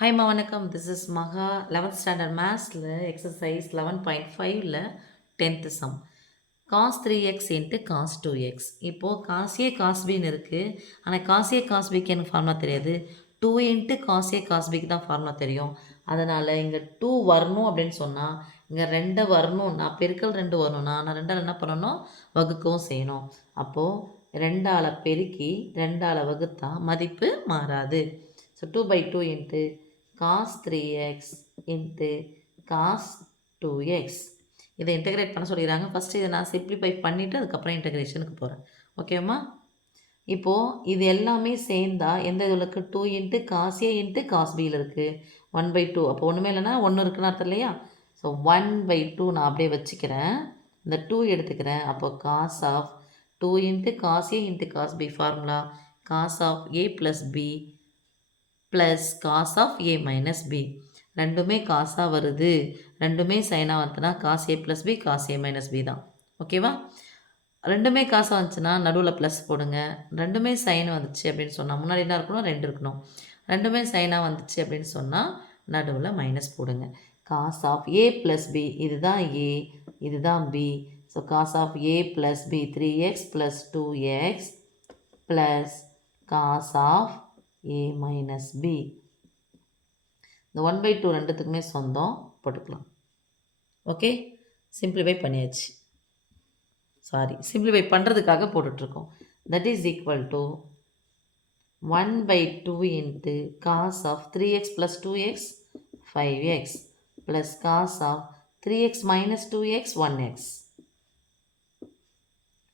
Hi மா வணக்கம். This is மகா 11th ஸ்டாண்டர்ட் மேத்ஸில் எக்ஸசைஸ் 11.5ல் 10th sum cos 3x into cos 2x. இப்போது காஸ் ஏ காஸ் பின்னு இருக்குது. ஆனால் காஸ் ஏ காஸ் பிக்கு எனக்கு ஃபார்முலா தெரியாது. 2 இன்ட்டு காஸ் ஏ காஸ் பிக்கு தான் ஃபார்முலா தெரியும். அதனால் இங்கே 2 வரணும் அப்படின்னு சொன்னால் இங்கே 2 வரணும்னா பெருக்கல் 2 வரணும்னா நான் 2ஆல் என்ன பண்ணணும், வகுக்கவும் செய்யணும். அப்போது 2ஆல் பெருக்கி 2ஆல் வகுத்தா மதிப்பு மாறாது. So 2/2 into cos 3x into cos 2x. இதை இன்டெகிரேட் பண்ண சொல்லிடுறாங்க. ஃபஸ்ட்டு இதை நான் சிம்ப்ளிஃபை பண்ணிவிட்டு அதுக்கப்புறம் இன்டெகிரேஷனுக்கு போகிறேன். ஓகேம்மா? இப்போது இது எல்லாமே சேர்ந்தா எந்த இதில் இருக்குது? 2 into cos A into cos பியில் இருக்குது. 1/2. அப்போ ஒன்றுமே இல்லைன்னா 1 இருக்குன்னு அர்த்தம் இல்லையா? ஸோ 1/2 நான் அப்படியே வச்சுக்கிறேன். இந்த 2 எடுத்துக்கிறேன். அப்போ cos of 2 into cos A into cos B formula cos of A plus B plus cos of A minus B. ரெண்டுமே காசாக வருது, ரெண்டுமே சைனாக வந்துச்சுன்னா cos A plus B cos A minus B தான். ஓகேவா? ரெண்டுமே காசாக வந்துச்சுன்னா நடுவில் ப்ளஸ் போடுங்க. ரெண்டுமே சைன் வந்துச்சு அப்படின்னு சொன்னால் முன்னாடி என்ன இருக்கணும்? 2 இருக்கணும். ரெண்டுமே சைனாக வந்துச்சு அப்படின்னு சொன்னால் நடுவில் மைனஸ் போடுங்க. Cos of A plus B, இதுதான் ஏ, இதுதான் B. So cos of A plus B 3x plus 2x plus cos of a minus b. இந்த 1/2 ரெண்டுத்துக்குமே சொந்தம் போட்டுக்கலாம். ஓகே, சிம்பிளிஃபை பண்ணியாச்சு. சிம்பிளிஃபை பண்ணுறதுக்காக போட்டுட்ருக்கோம். That is equal to 1/2 into cos of 3x plus 2x 5x plus cos of 3x minus 2x 1x.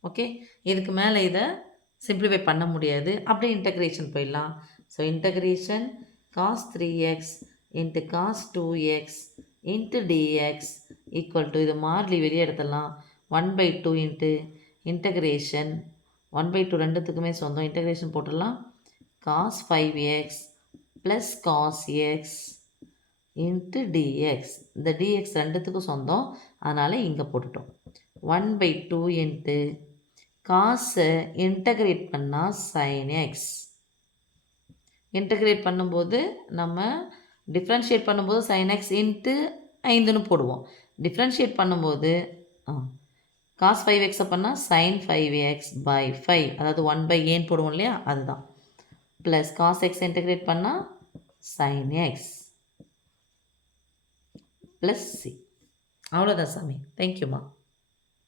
Okay, இதுக்கு மேலே இதை சிம்பிளிஃபை பண்ண முடியாது. அப்படியே இன்டகிரேஷன் போயிடலாம். So integration cos 3x into cos 2x into dx equal to இது மாறிலி வெளியே எடுத்துடலாம். 1/2 இன்ட்டு இன்டகிரேஷன் 1/2 ரெண்டுத்துக்குமே சொந்தம் இன்டகிரேஷன் போட்டுடலாம். Cos 5x plus cos x into dx. இந்த dx ரெண்டுத்துக்கும் சொந்தம், அதனால் இங்கே போட்டுட்டோம். 1/2 இன்ட்டு காசை இன்டகிரேட் பண்ணால் சைன் எக்ஸ். இன்டகிரேட் பண்ணும்போது நம்ம டிஃப்ரென்ஷியேட் பண்ணும்போது சைன் எக்ஸ் இன்ட்டு 5ன்னு போடுவோம். டிஃப்ரென்ஷியேட் பண்ணும்போது காஸ் 5x பண்ணால் சைன் 5x பை 5, அதாவது 1/aன்னு போடுவோம் இல்லையா, அதுதான். ப்ளஸ் காஸ் எக்ஸ் இன்டகிரேட் பண்ணால் சைன் எக்ஸ் ப்ளஸ் சி. அவ்வளோதான் சாமி. தேங்க்யூம்மா.